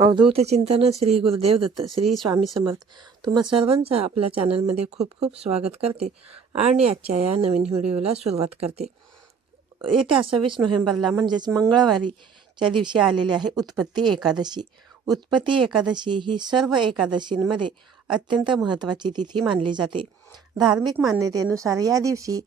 अवधूत चिंतन श्री गुरुदेव दत्त श्री स्वामी समर्थ. तुम्हा सर्वांचं आपल्या चॅनलमध्ये खूप खूप स्वागत करते आणि आजच्या या नवीन व्हिडिओला सुरुवात करते. येत्या सव्वीस नोव्हेंबरला म्हणजेच मंगळवारीच्या दिवशी आलेली आहे उत्पत्ती एकादशी. उत्पत्ती एकादशी ही सर्व एकादशींमध्ये अत्यंत महत्त्वाची तिथी मानली जाते. धार्मिक मान्यतेनुसार या दिवशी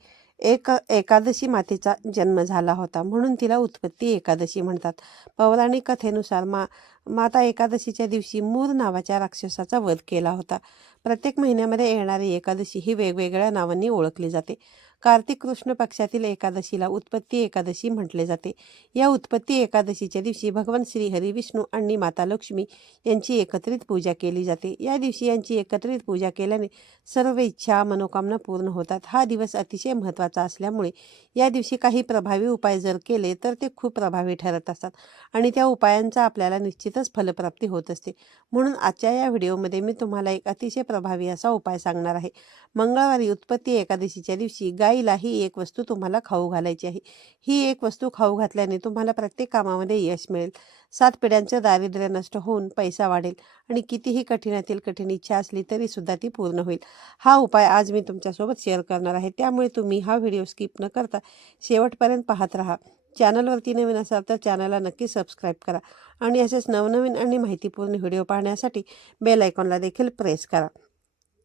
एक एकादशी मातेचा जन्म झाला होता म्हणून तिला उत्पत्ती एकादशी म्हणतात. पौराणिक कथेनुसार मा माता एकादशीच्या दिवशी मूर नावाच्या राक्षसाचा वध केला होता. प्रत्येक महिन्यामध्ये येणारी एकादशी ही वेगवेगळ्या नावांनी ओळखली जाते. कार्तिक कृष्ण पक्षातील एकादशीला उत्पत्ती एकादशी म्हटले जाते. या उत्पत्ती एकादशीच्या दिवशी भगवान श्री हरी विष्णू आणि माता लक्ष्मी यांची एकत्रित पूजा केली जाते. या दिवशी यांची एकत्रित पूजा केल्याने सर्व इच्छा मनोकामना पूर्ण होतात. हा दिवस अतिशय महत्त्वाचा असल्यामुळे या दिवशी काही प्रभावी उपाय जर केले तर ते खूप प्रभावी ठरत असतात आणि त्या उपायांचा आपल्याला निश्चितच फलप्राप्ती होत असते. म्हणून आजच्या या व्हिडिओमध्ये मी तुम्हाला एक अतिशय प्रभावी असा उपाय सांगणार आहे. मंगळवारी उत्पत्ती एकादशीच्या दिवशी गाय गाईला ही एक वस्तू तुम्हाला खाऊ घालायची आहे. ही एक वस्तू खाऊ घातल्याने तुम्हाला प्रत्येक कामामध्ये यश मिळेल. सात पिढ्यांचं दारिद्र्य नष्ट होऊन पैसा वाढेल आणि कितीही कठीणातील कठीण इच्छा असली तरी सुद्धा ती पूर्ण होईल. हा उपाय आज मी तुमच्यासोबत शेअर करणार आहे. त्यामुळे तुम्ही हा व्हिडिओ स्किप न करता शेवटपर्यंत पाहत राहा. चॅनलवरती नवीन असाल तर चॅनलला नक्की सबस्क्राईब करा आणि असेच नवनवीन आणि माहितीपूर्ण व्हिडिओ पाहण्यासाठी बेल आयकॉनला देखील प्रेस करा.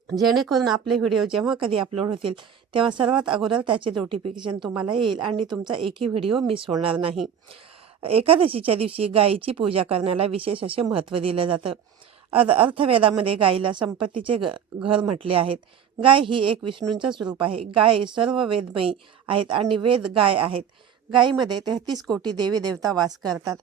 जेणेकरून आपले व्हिडिओ जेव्हा कधी अपलोड होतील तेव्हा सर्वात अगोदर त्याचे नोटिफिकेशन तुम्हाला येईल आणि तुमचा एकही व्हिडिओ मिस होणार नाही. एकादशीच्या दिवशी गायीची पूजा करण्याला विशेष असे महत्त्व दिलं जातं. अर अर्थवेदामध्ये गायीला संपत्तीचे ग घर म्हटले आहेत. गाय ही एक विष्णूंचं स्वरूप आहे. गाय सर्व वेदमयी आहेत आणि वेद गाय आहेत. गायीमध्ये तेहतीस कोटी देवी देवता वास करतात.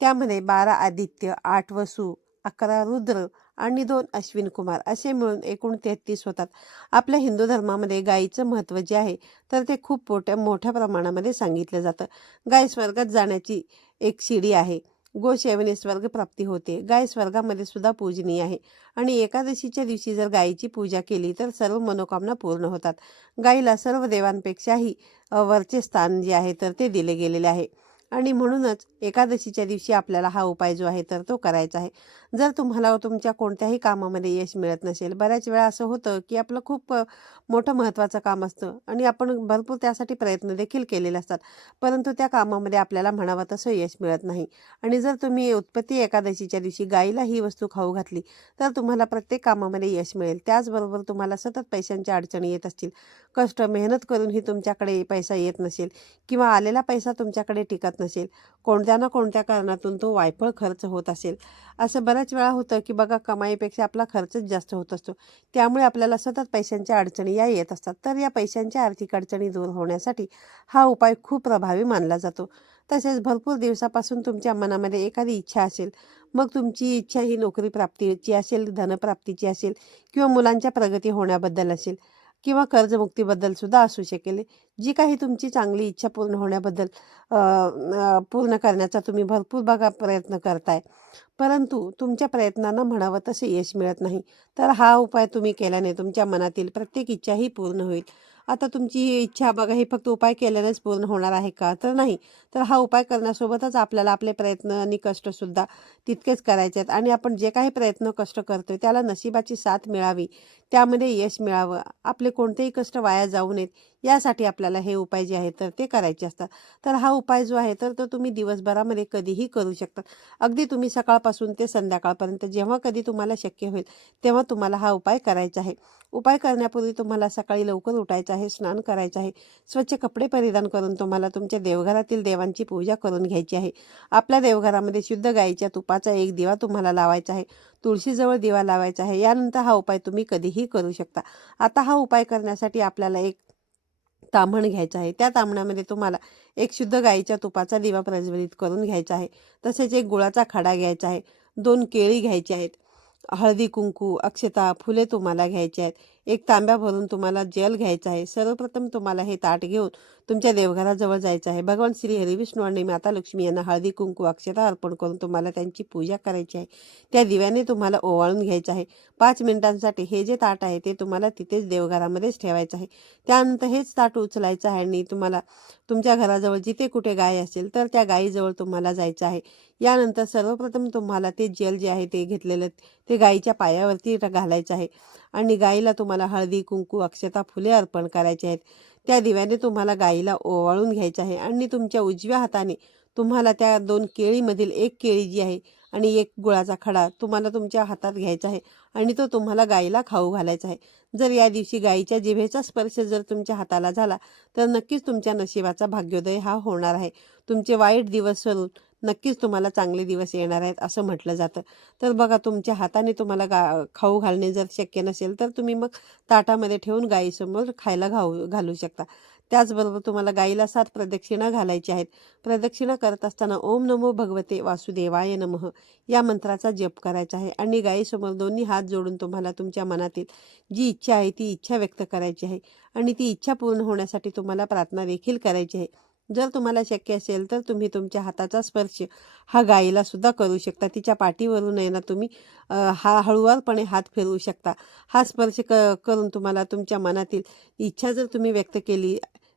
त्यामध्ये बारा आदित्य आठ वसू अकरा रुद्र आणि दोन अश्विन कुमार असे मिळून एकूण तेहतीस होतात. आपल्या हिंदू धर्मामध्ये गायीचं महत्त्व जे आहे तर ते खूप मोठ्या मोठ्या प्रमाणामध्ये सांगितलं जातं. गाय स्वर्गात जाण्याची एक शिडी आहे. गोसेवने स्वर्ग प्राप्ती होते. गाय स्वर्गामध्ये सुद्धा पूजनीय आहे. आणि एकादशीच्या दिवशी जर गायीची पूजा केली तर सर्व मनोकामना पूर्ण होतात. गायीला सर्व देवांपेक्षाही वरचे स्थान जे आहे तर ते दिले गेलेले आहे. आणि म्हणूनच एकादशीच्या दिवशी आपल्याला हा उपाय जो आहे तर तो करायचा आहे. जर तुम्हाला तुमच्या कोणत्याही कामामध्ये यश मिळत नसेल बऱ्याच वेळा असं होतं की आपलं खूप मोठं महत्त्वाचं काम असतं आणि आपण भरपूर त्यासाठी प्रयत्न देखील केलेले असतात. परंतु त्या कामामध्ये आपल्याला म्हणावं तसं यश मिळत नाही. आणि जर तुम्ही उत्पत्ती एकादशीच्या दिवशी गाईला ही वस्तू खाऊ घातली तर तुम्हाला प्रत्येक कामामध्ये यश मिळेल. त्याचबरोबर तुम्हाला सतत पैशांच्या अडचणी येत असतील. कष्ट मेहनत करूनही तुमच्याकडे पैसा येत नसेल किंवा आलेला पैसा तुमच्याकडे टिकत नसेल. कोणत्या ना कोणत्या कारणातून तो वायफळ खर्च होत असेल. असं बऱ्याच वेळा होतं की बघा कमाईपेक्षा आपला खर्चच जास्त होत असतो. त्यामुळे आपल्याला सतत पैशांच्या अडचणी या येत असतात. तर या पैशांच्या आर्थिक अडचणी दूर होण्यासाठी हा उपाय खूप प्रभावी मानला जातो. तसेच भरपूर दिवसापासून तुमच्या मनामध्ये एखादी इच्छा असेल. मग तुमची इच्छा ही नोकरी प्राप्तीची असेल धनप्राप्तीची असेल किंवा मुलांच्या प्रगती होण्याबद्दल असेल. किंवा कर्जमुक्तीबद्दल सुद्धा असू शकेल. जी काही तुमची चांगली इच्छा पूर्ण होण्याबद्दल पूर्ण करण्याचा तुम्ही भरपूर बघा प्रयत्न करताय. परंतु तुमच्या प्रयत्नांना म्हणावं तसे यश मिळत नाही. तर हा उपाय तुम्ही केल्याने तुमच्या मनातील प्रत्येक इच्छाही पूर्ण होईल. आता तुमची इच्छा बघा हे फक्त उपाय केल्यानेच पूर्ण होणार आहे का? तर नाही. तर हा उपाय करण्यासोबतच आपल्याला आपले प्रयत्न आणि कष्टसुद्धा तितकेच करायचे आहेत. आणि आपण जे काही प्रयत्न कष्ट करतोय त्याला नशिबाची साथ मिळावी. त्यामध्ये यश मिळावं. आपले कोणतेही कष्ट वाया जाऊ नयेत. यासाठी आपल्याला हे उपाय जे आहेत तर ते करायचे असतात. तर हा उपाय जो आहे तर तो तुम्ही दिवसभरामध्ये कधीही करू शकता. अगदी तुम्ही सकाळपासून ते संध्याकाळपर्यंत जेव्हा कधी तुम्हाला शक्य होईल तेव्हा तुम्हाला हा उपाय करायचा आहे. उपाय करण्यापूर्वी तुम्हाला सकाळी लवकर उठायचं आहे स्नान करायचं आहे. स्वच्छ कपडे परिधान करून तुम्हाला तुमच्या देवघरातील देवांची पूजा करून घ्यायची आहे. आपल्या देवघरामध्ये शुद्ध गाईच्या तुपाचा एक दिवा तुम्हाला लावायचा आहे. तुळशीजवळ दिवा लावायचा आहे. यानंतर हा उपाय तुम्ही कधीही करू शकता. आता हा उपाय करण्यासाठी आपल्याला एक ताम्हण घ्यायचं आहे. त्या ताम्हणामध्ये तुम्हाला एक शुद्ध गाईच्या तुपाचा दिवा प्रज्वलित करून घ्यायचा आहे. तसेच एक गुळाचा खडा घ्यायचा आहे. दोन केळी घ्यायची आहेत. हळदी कुंकू अक्षता फुले तुम्हाला घ्यायची आहेत. एक तांब्या भरून तुम्हाला जल घ्यायचं आहे. सर्वप्रथम तुम्हाला हे ताट घेऊन तुमच्या देवघराजवळ जायचं आहे. भगवान श्री हरिविष्णू आणि माता लक्ष्मी यांना हळदी कुंकू अक्षता अर्पण करून तुम्हाला त्यांची पूजा करायची आहे. त्या दिव्याने तुम्हाला ओवाळून घ्यायचं आहे. पाच मिनिटांसाठी हे जे ताट आहे ते तुम्हाला तिथेच देवघरामध्येच ठेवायचं आहे. त्यानंतर हेच ताट उचलायचं आहे आणि तुम्हाला तुमच्या घराजवळ जिथे कुठे गाय असेल तर त्या गायीजवळ तुम्हाला जायचं आहे. यानंतर सर्वप्रथम तुम्हाला ते जल जे आहे ते घेतलेलं ते गायीच्या पायावरती घालायचं आहे. आणि गाईला तुम्हाला हळदी कुंकू अक्षता फुले अर्पण करायचे आहेत. त्या दिव्याने तुम्हाला गाईला ओवाळून घ्यायचं आहे आणि तुमच्या उजव्या हाताने तुम्हाला त्या दोन केळीमधील एक केळी जी आहे आणि एक गुळाचा खडा तुम्हाला तुमच्या हातात घ्यायचा आहे आणि तो तुम्हाला गाईला खाऊ घालायचा आहे. जर या दिवशी गाईच्या जिभेचा स्पर्श जर तुमच्या हाताला झाला तर नक्कीच तुमच्या नशिबाचा भाग्योदय हा होणार आहे. तुमचे वाईट दिवस स्वरूप नक्कीच तुम्हाला चांगले दिवस येणार आहेत असं म्हटलं जातं. तर बघा तुमच्या हाताने तुम्हाला गा खाऊ घालणे जर शक्य नसेल तर तुम्ही मग ताटामध्ये ठेवून गाईसमोर खायला घाऊ घालू शकता. त्याचबरोबर तुम्हाला गाईला सात प्रदक्षिणा घालायची आहेत. प्रदक्षिणा करत असताना ओम नमो भगवते वासुदेवाय नमः या मंत्राचा जप करायचा आहे आणि गाईसमोर दोन्ही हात जोडून तुम्हाला तुमच्या मनातील जी इच्छा आहे ती इच्छा व्यक्त करायची आहे. आणि ती इच्छा पूर्ण होण्यासाठी तुम्हाला प्रार्थना देखील करायची आहे. जर तुम्हाला शक्य असेल तर तुम्ही तुमच्या हाताचा स्पर्श हा गायीला सुद्धा करू शकता. तिच्या पाठीवरून आहे ना तुम्ही हा हळुवारपणे हात फिरवू शकता. हा स्पर्श क करून तुम्हाला तुमच्या मनातील इच्छा जर तुम्ही व्यक्त केली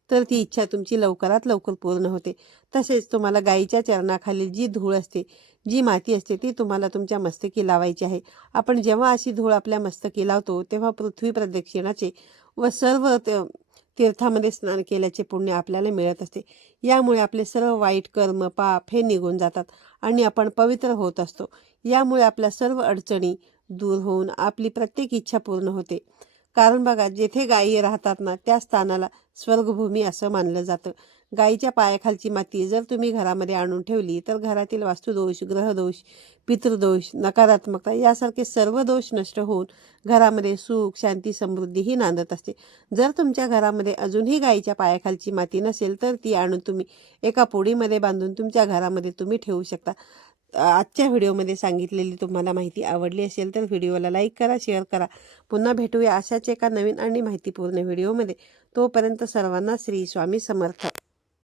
तर ती इच्छा तुमची लवकरात लवकर पूर्ण होते. तसेच तुम्हाला गाईच्या चरणाखाली जी धूळ असते जी माती असते ती तुम्हाला तुमच्या मस्तकी लावायची आहे. आपण जेव्हा अशी धूळ आपल्या मस्तकी लावतो तेव्हा पृथ्वी प्रदक्षिणाचे व सर्व तीर्थामध्ये स्नान केल्याचे पुण्य आपल्याला मिळत असते. यामुळे आपले सर्व वाईट कर्म पाप हे निघून जातात आणि आपण पवित्र होत असतो. यामुळे आपल्या सर्व अडचणी दूर होऊन आपली प्रत्येक इच्छा पूर्ण होते. कारण बघा जेथे गायी राहतात ना त्या स्थानाला स्वर्गभूमी असं मानलं जातं. गायीच्या पायाखालची माती जर तुम्ही घरामध्ये आणून ठेवली तर घरातील वास्तुदोष ग्रहदोष पितृदोष नकारात्मकता यासारखे सर्व दोष नष्ट होऊन घरामध्ये सुख शांती समृद्धीही नांदत असते. जर तुमच्या घरामध्ये अजूनही गायीच्या पायाखालची माती नसेल तर ती आणून तुम्ही एका पोडीमध्ये बांधून तुमच्या घरामध्ये तुम्ही ठेवू शकता. आजच्या व्हिडिओमध्ये सांगितलेली तुम्हाला माहिती आवडली असेल तर व्हिडिओला लाईक करा शेअर करा. पुन्हा भेटूया अशाच एका नवीन आणि माहितीपूर्ण व्हिडिओमध्ये. तोपर्यंत सर्वांना श्री स्वामी समर्थ.